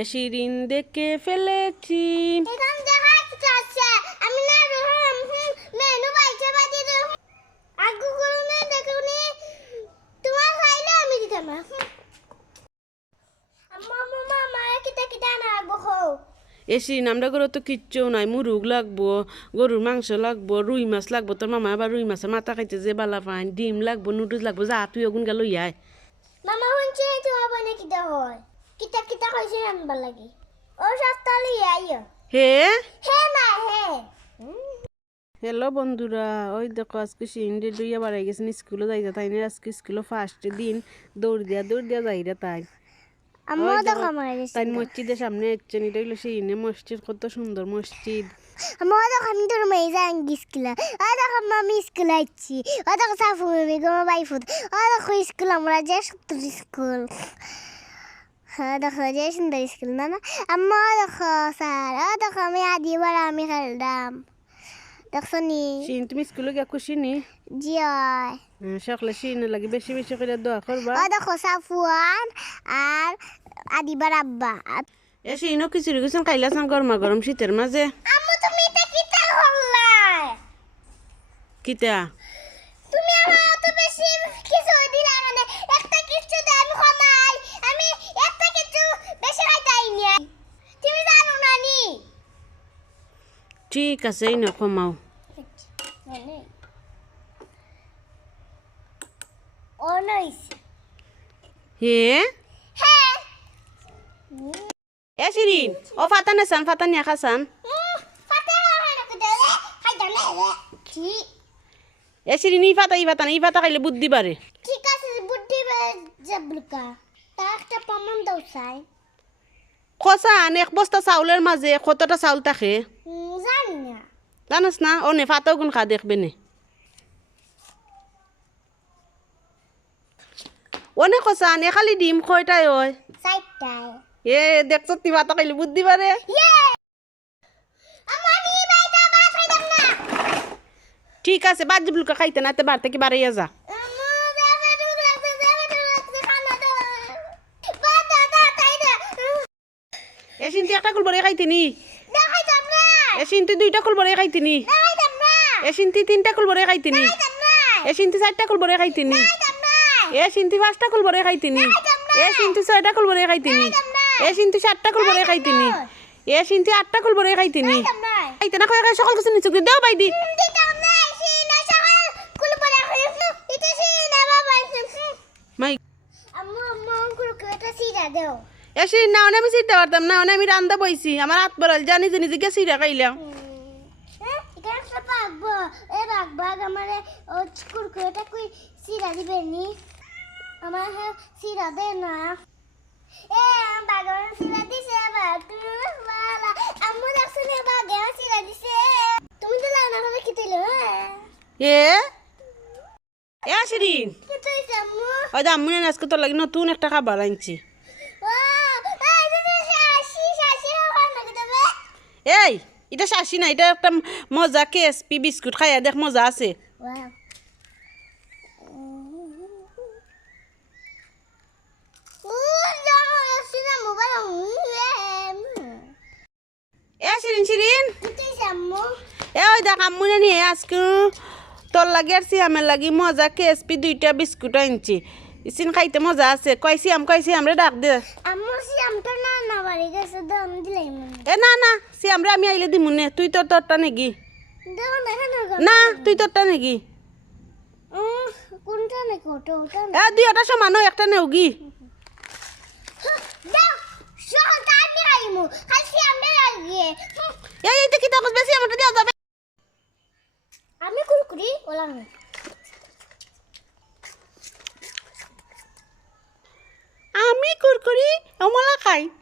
এ শিরিন দেখে ফেলেছি। এখান দেখা যাচ্ছে। আমি না রহম পাইছে বাদি দে আগু করুনে দেখুনি। তোমার খাইলে আমি দিতাম না আম্মা মামা মারা কিটা কিটা না বহো এ শিরিন আমরা গরু তো কিচ্ছু নাই। মুরুগ লাগবো গরুর মাংস লাগবো রুই মাছ লাগবো। তোর মামা আবার রুই মাছের মাথা খাইতে যে বালা পাইন। ডিম লাগবো নুডলস লাগবো যা তুই ওগুন গেল ইয়াই মামা শুনছি কিটা হয় কিটা কিটা কইছে আনবার লাগি। ও সপ্তাহে আইও হে? হে মা হে। হ্যালো বন্ধুরা ওই দেখো আজকে সিন্ডি লইয়া বাড়াই গেছেন স্কুলে যাইতে তাই না আজকে স্কুলে ফার্স্ট দিন দৌড় দিয়া দৌড় দিয়া যাইরা তাই। আম্মু দেখো আমার তাই মসজিদের সামনে এসছেন এটা হইল সিনে মসজিদ কত সুন্দর মসজিদ। আম্মু দেখো আমি তোর মেয়ে যান স্কুল। ও দেখো আমি স্কুল আইছি। ও দেখো সাফু মেমি গো বাই ফুট। ও দেখো স্কুল আমরা যে স্কুল। আম্মা দেখো স্যার ও দেখো আমি আদি বার আমি খেললাম দেখছ নি সিন তুমি স্কুলে গিয়া খুশি নি জি হয় হ্যাঁ, সকালে সিনে লাগি বেশি বেশি করে দোয়া করবা ও দেখো সাফুয়ান আর আদিবার আব্বা এ সিনও খিচুড়ি গেছেন খাইলা চান গরমা গরম শীতের মাঝে আম্মু তুমি এটা কিতা হল্লাই কিতা তুমি আমার অত বেশি কিছু দিলা মানে একটা কিছু দে আমি কমাই আমি একটা কিছু বেশি খাইতাই নি তুমি জানো না নি ঠিক আছে এই না হে এ সিরিন ও ফাতা নেসান ফাতা নিয়া খাসান ফাতে হানা কো দে খাইতাম না কি এ সিরিন ই ফাতা ফাতা ই ফাতা খাইলে বুদ্ধি বাড়ে ঠিক আছে বুদ্ধি দাও চাই খসান এক বস্তা চাউলের মাঝে কতটা চাউল থাকে জানাস না? ও নে ফাতাও গুণ খা দেখবে নে অনেক খসান খালি ডিম খয়টাই হয় এ দেখছ তুই ফাতা খাইলে বুদ্ধি না। ঠিক আছে বাদ জিবলুকা খাইতে না তে বাড়তে কি বাড়াইয়া যা আম্মু দেবে দুধ লাগছে দেবে দুধ লাগছে খানা দাও বাত দাও দাও তাই দে এ সিনটি একটা কুল বড়ে খাইতে নি না এ সিনটি দুইটা কুল বড়ে খাইতে নি না এ সিনটি তিনটা কুল বড়ে খাইতে নি না এ সিনটি চারটা কুল বড়ে খাইতে নি না এ সিনটি পাঁচটা কুল বড়ে খাইতে নি এ সিনটি ছয়টা কুল বড়ে খাইতে নি এ সিনটি সাতটা কুল বড়ে খাইতে নি এ সিনটি আটটা কুল বড়ে খাইতে নি না খাইতে না খাই সকল কিছু নিচুক দেও বাইদি। করে মাই আম্মু আম্মু কুল কটা সিরা দাও। এ সিন না আমি সিটতে পারতাম না আমি রান্দা বইছি। আমার হাত বড়াল খাইলাম এ বাঘ বাঘ আমার সিরা দে না এ সিরা দিছে আম্মু দেখছ না সিরা দিছে তুমি তো কি তুইলো এ এ সিরিন কি তুইছে আম্মু ওই আজকে লাগি নতুন একটা খাবার আনছি ও এই যে শাশি শাশি হওয়ার নাকি তবে এই এটা শাসি না এটা একটা মজা কেএসপি বিস্কুট খাইয়া দেখ মজা আছে। এ তুইছে আম্মু এ ওই দেখ আম্মুনে নিয়ে আজকে তোর লাগে আর সিয়ামের লাগি মজা কেএসপি দুইটা বিস্কুট আনছি। ইসিন খাইতে মজা আছে। কইছি আম কইছি আমরা ডাক দে। আম্মু সিয়ামটা না না বাড়ি গেছে দাম দিলাই এ না না সিয়ামরে আমি আইলে দিমু নে। তুই তোর তোরটা দেখা না তুই তোরটা নেগি কোনটা না কোটা ওটা না। এ দুইটা সমান হয়, একটা নেউগি দাও সকাল টাইম আইমু খালি সিয়ামটা লাগিয়ে এই এইটা কি তাকস বেশি আমারটা দেওয়া যাবে আমি কুরকুরি ওলা না আমি কুরকুরি অমলা খাই।